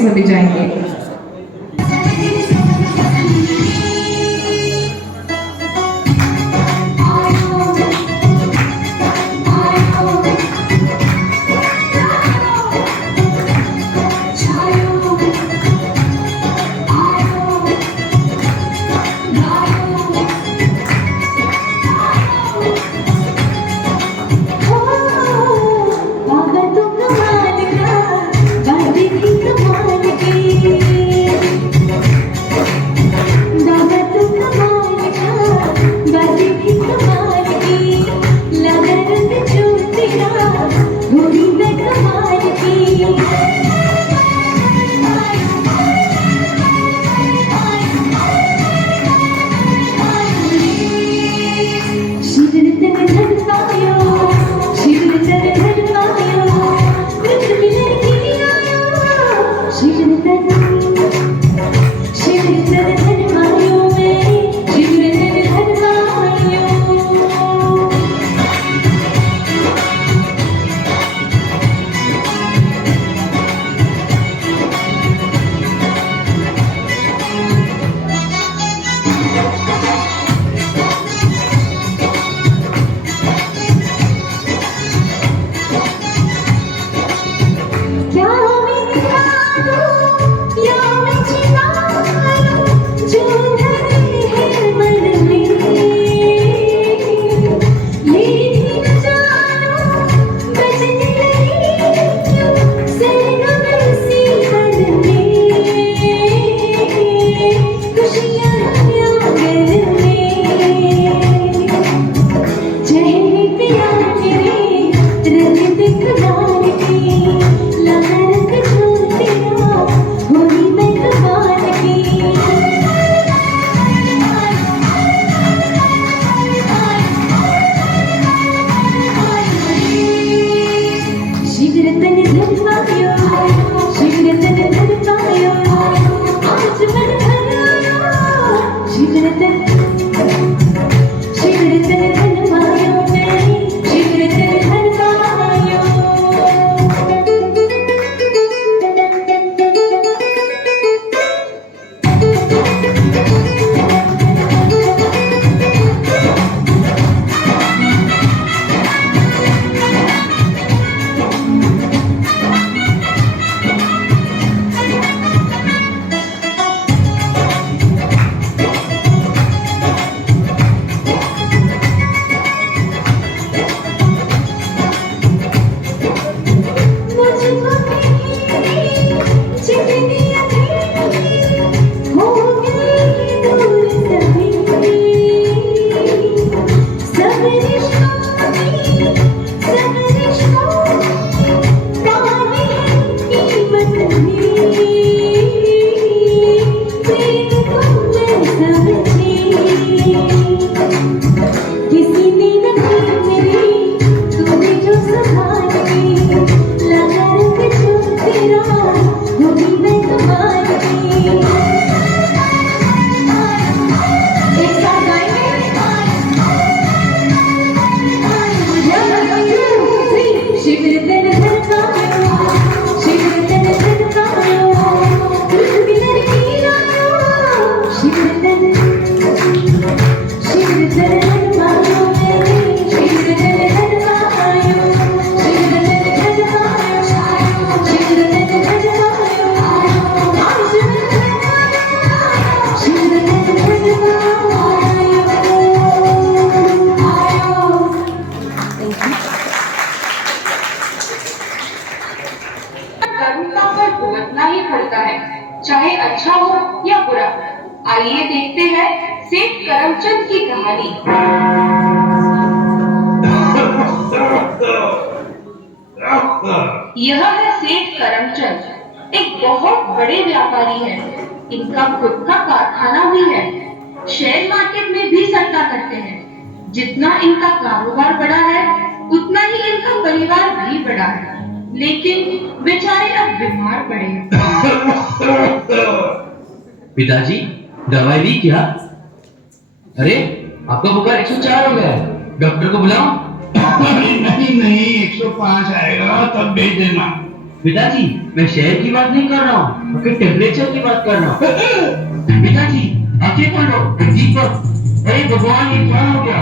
होते जाएंगे। चाहे अच्छा हो या बुरा। आइए देखते हैं सेठ करमचंद की कहानी। यह है सेठ करमचंद, एक बहुत बड़े व्यापारी हैं। इनका खुद का कारखाना भी है। शेयर मार्केट में भी सट्टा करते हैं। जितना इनका कारोबार बड़ा है उतना ही इनका परिवार भी बड़ा है, लेकिन बेचारे अब बीमार पड़े। पिताजी दवाई दी क्या? अरे आपका बुखार 104 हो गया है, डॉक्टर को बुलाओ। नहीं 105 आएगा तब भेज देना। पिताजी, मैं शहर की बात नहीं कर रहा हूँ, आपके टेम्परेचर की बात कर रहा हूँ। पिताजी, आंखें खोलो। दीपक, अरे भगवान, ये क्या हो गया?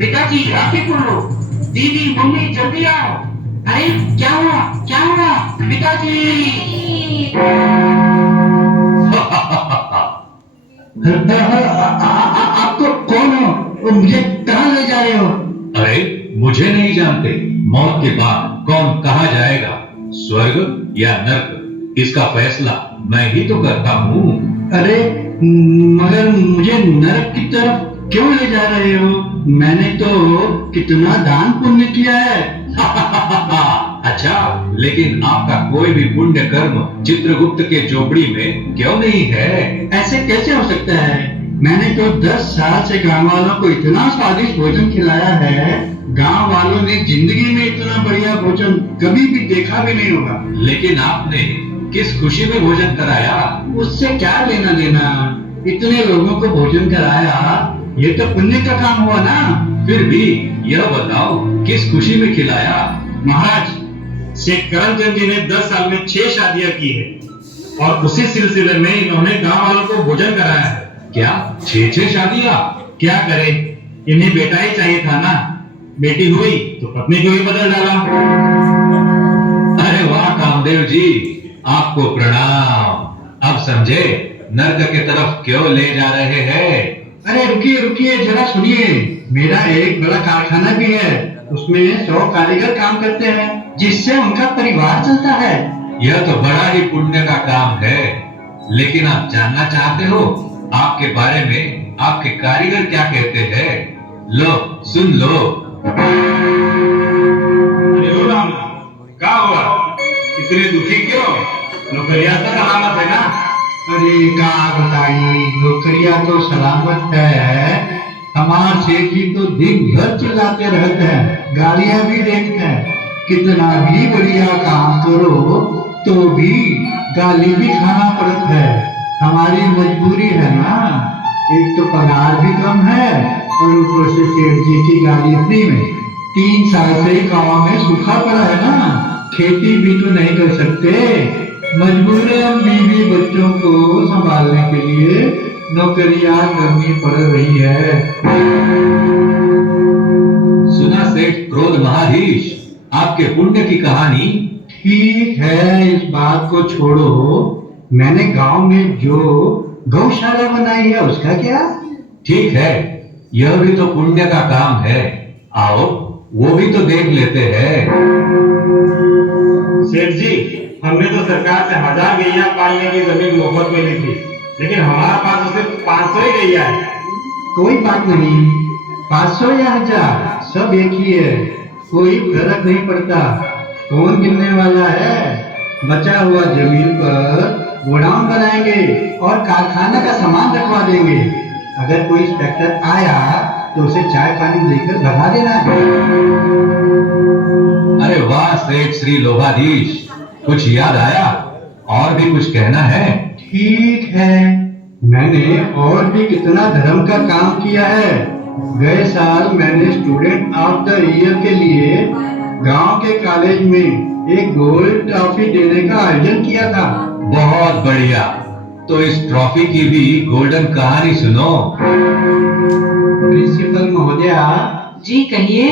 पिताजी, आंखें खोलो। दीदी, मम्मी, जल्दी आओ। अरे क्या हुआ? क्या हुआ? पिताजी! आप तो कौन हो? और मुझे कहाँ ले जा रहे हो? अरे मुझे नहीं जानते, मौत के बाद कौन कहाँ जाएगा, स्वर्ग या नर्क, इसका फैसला मैं ही तो करता हूँ। अरे मगर मुझे नरक की तरफ क्यों ले जा रहे हो? मैंने तो कितना दान पुण्य किया है। अच्छा, लेकिन आपका कोई भी पुण्य कर्म चित्रगुप्त के झोपड़ी में क्यों नहीं है? ऐसे कैसे हो सकता है? मैंने तो 10 साल से गांव वालों को इतना स्वादिष्ट भोजन खिलाया है, गांव वालों ने जिंदगी में इतना बढ़िया भोजन कभी भी देखा भी नहीं होगा। लेकिन आपने किस खुशी में भोजन कराया? उससे क्या लेना देना? इतने लोगों को भोजन कराया, ये तो पुण्य का काम हुआ ना। फिर भी यह बताओ, किस खुशी में खिलाया? महाराज, शेख करमचंद जी ने 10 साल में 6 शादियां की है और उसी सिलसिले में इन्होंने गांव वालों को भोजन कराया है। क्या 6 शादियां? क्या करे, इन्हें बेटा ही चाहिए था ना, बेटी हुई तो पत्नी को ही बदल डाला। अरे वाह कामदेव जी, आपको प्रणाम। अब समझे नर्क की तरफ क्यों ले जा रहे हैं? अरे रुकिए रुकिए, जरा सुनिए। मेरा एक बड़ा कारखाना भी है, उसमें 100 कारीगर काम करते हैं, जिससे उनका परिवार चलता है। यह तो बड़ा ही पुण्य का काम है, लेकिन आप जानना चाहते हो आपके बारे में आपके कारीगर क्या कहते हैं? लो सुन लो। अरे ओ राम, क्या हुआ, इतने दुखी क्यों? नौकरियां तो सलामत है ना? अरे क्या बताइए, नौकरियां तो सलामत है। हमारे सेठ जी तो दिन भर चिल्लाते रहते हैं, गालियां भी देते हैं। कितना भी बढ़िया काम करो तो भी गाली भी खाना पड़ता है। हमारी मजबूरी है ना, एक तो पगार भी कम है और ऊपर से सेठ जी की गाली फ्री में। 3 साल से गांव में सूखा पड़ा है ना, खेती भी तो नहीं कर सकते। मजबूरन बीवी बच्चों को संभालने के लिए नौकरियां करनी पड़ रही है। सुना सेठ क्रोध महाधीश, आपके पुण्य की कहानी? ठीक है, इस बात को छोड़ो। मैंने गांव में जो गौशाला बनाई है उसका क्या? ठीक है, यह भी तो पुण्य का काम है, आओ वो भी तो देख लेते हैं। सेठ जी, हमने तो सरकार से 1000 गैया पालने की जमीन मुफ्त में ली थी, लेकिन हमारा पास उसे 500 ही गैया है। कोई बात नहीं, 500 या 1000 सब एक ही है, कोई फर्क नहीं पड़ता। कौन गिनने वाला है? बचा हुआ जमीन पर गोडाउन बनाएंगे और कारखाना का सामान रखवा देंगे। अगर कोई इंस्पेक्टर आया तो उसे चाय पानी देकर भगा देना है। अरे वाह सेठ श्री लोभाधीश, कुछ याद आया? और भी कुछ कहना है? ठीक है, मैंने और भी कितना धर्म का काम किया है। गए साल मैंने स्टूडेंट ऑफ द ईयर के लिए गांव के कॉलेज में एक गोल्ड ट्रॉफी देने का आयोजन किया था। बहुत बढ़िया, तो इस ट्रॉफी की भी गोल्डन कहानी सुनो। प्रिंसिपल महोदया जी कहिए।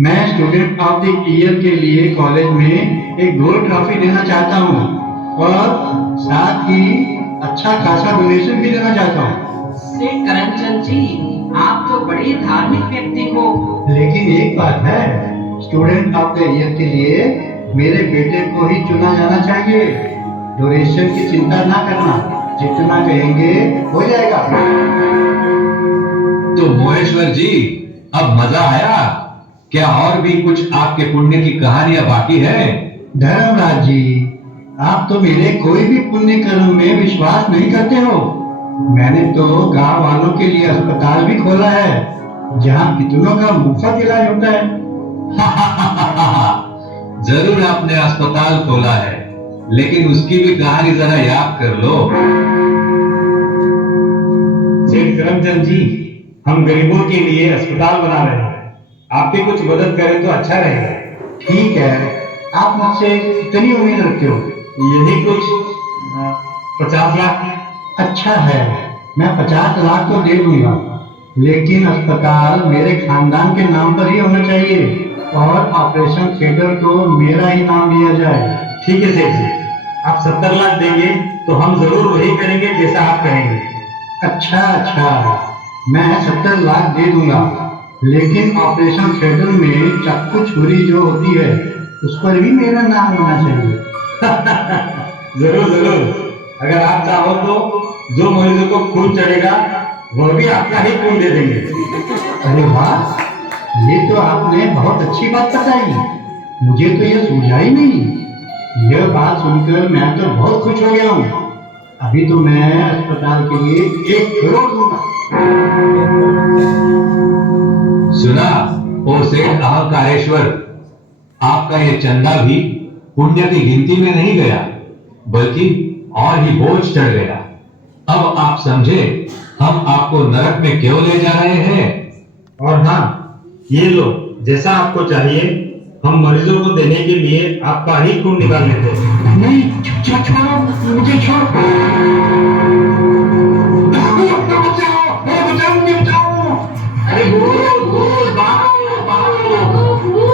मैं स्टूडेंट ऑफ द ईयर के लिए कॉलेज में एक गोल्ड ट्रॉफी देना चाहता हूँ और साथ ही अच्छा खासा डोनेशन भी देना चाहता हूँ। सेठ करमचंद जी, आप तो बड़े धार्मिक व्यक्ति हो। लेकिन एक बात है, स्टूडेंट ऑफ द ईयर के लिए मेरे बेटे को ही चुना जाना चाहिए। डोनेशन की चिंता ना करना, जितना कहेंगे हो जाएगा। तो मोहेश्वर जी, अब मजा आया क्या? और भी कुछ आपके पुण्य की कहानियां बाकी है? धर्मराज जी, आप तो मेरे कोई भी पुण्य कर्म में विश्वास नहीं करते हो। मैंने तो गांव वालों के लिए अस्पताल भी खोला है, जहां कितनों का मुफ्त इलाज होता है। जरूर आपने अस्पताल खोला है, लेकिन उसकी भी कहानी जरा याद कर लो। सेठ करमचंद जी, हम गरीबों के लिए अस्पताल बना रहे हैं, आपकी कुछ मदद करें तो अच्छा रहेगा। ठीक है, आप मुझसे इतनी उम्मीद रखते हो? यही कुछ 50 लाख। अच्छा है, मैं 50 लाख तो दे दूंगा, लेकिन अस्पताल मेरे खानदान के नाम पर ही होना चाहिए और ऑपरेशन थिएटर को मेरा ही नाम दिया जाए। ठीक है सेठ जी, आप 70 लाख देंगे तो हम जरूर वही करेंगे जैसा आप कहेंगे। अच्छा अच्छा, मैं 70 लाख दे दूंगा, लेकिन ऑपरेशन थिएटर में चाकू छुरी जो होती है उस पर भी मेरा नाम होना चाहिए। जरूर जरूर, अगर आप चाहो तो जो मरीजों को खून चढ़ेगा वह भी आपका ही खून दे देंगे। अरे वाह, ये तो आपने बहुत अच्छी बात बताई, मुझे तो ये सूझा ही नहीं। यह बात सुनकर मैं तो बहुत खुश हो गया हूँ। अभी तो मैं अस्पताल के लिए 1 करोड़ दूंगा। सुना ओ सेठ अहंकारेश्वर, आपका ये चंदा भी पुण्य की गिनती में नहीं गया, बल्कि और ही बोझ चढ़ गया। अब आप समझे हम आपको नरक में क्यों ले जा रहे हैं। और हाँ, ये लो, जैसा आपको चाहिए हम मरीजों को देने के लिए आपका ही खून निकाल लेते हैं। नहीं, छोड़ो, मुझे छोड़ो। बचाओ, मुझे बचाओ। अरे बोल बोल, भागो भागो।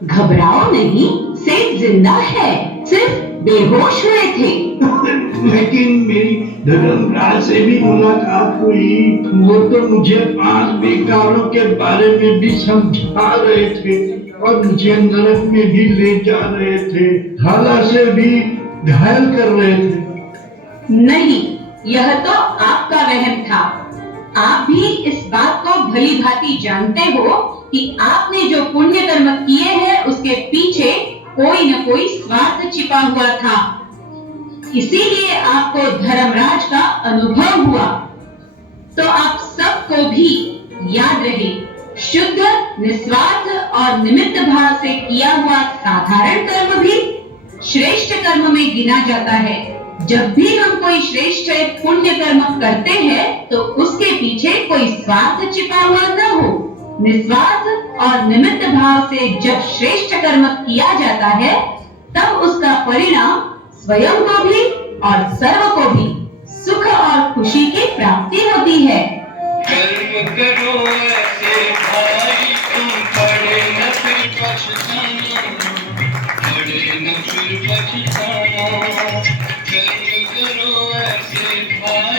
घबराओ नहीं, सेठ जिंदा है, सिर्फ बेहोश हुए थे। लेकिन मेरी धर्मराज से भी मुलाकात हुई, वो तो मुझे 5 बेकारों के बारे में भी समझा रहे थे और मुझे नरक में भी ले जा रहे थे, भाला से भी घायल कर रहे थे। नहीं, यह तो आपका वहम था। आप भी इस बात को भली भांति जानते हो कि आपने जो पुण्य कर्म किए हैं उसके पीछे कोई न कोई स्वार्थ छिपा हुआ था, इसीलिए आपको धर्मराज का अनुभव हुआ। तो आप सबको भी याद रहे, शुद्ध, निस्वार्थ और निमित्त भाव से किया हुआ साधारण कर्म भी श्रेष्ठ कर्म में गिना जाता है। जब भी हम कोई श्रेष्ठ पुण्य कर्म करते हैं तो उसके पीछे कोई स्वार्थ छिपा हुआ न हो। निस्वार्थ और निमित्त भाव से जब श्रेष्ठ कर्म किया जाता है तब उसका परिणाम स्वयं को भी और सर्व को भी सुख और खुशी की प्राप्ति होती है। कर्म करो ऐसे भाई, तुम पड़े न फिर पछताना, पड़े न फिर पछताना। कर्म करो ऐसे भाई।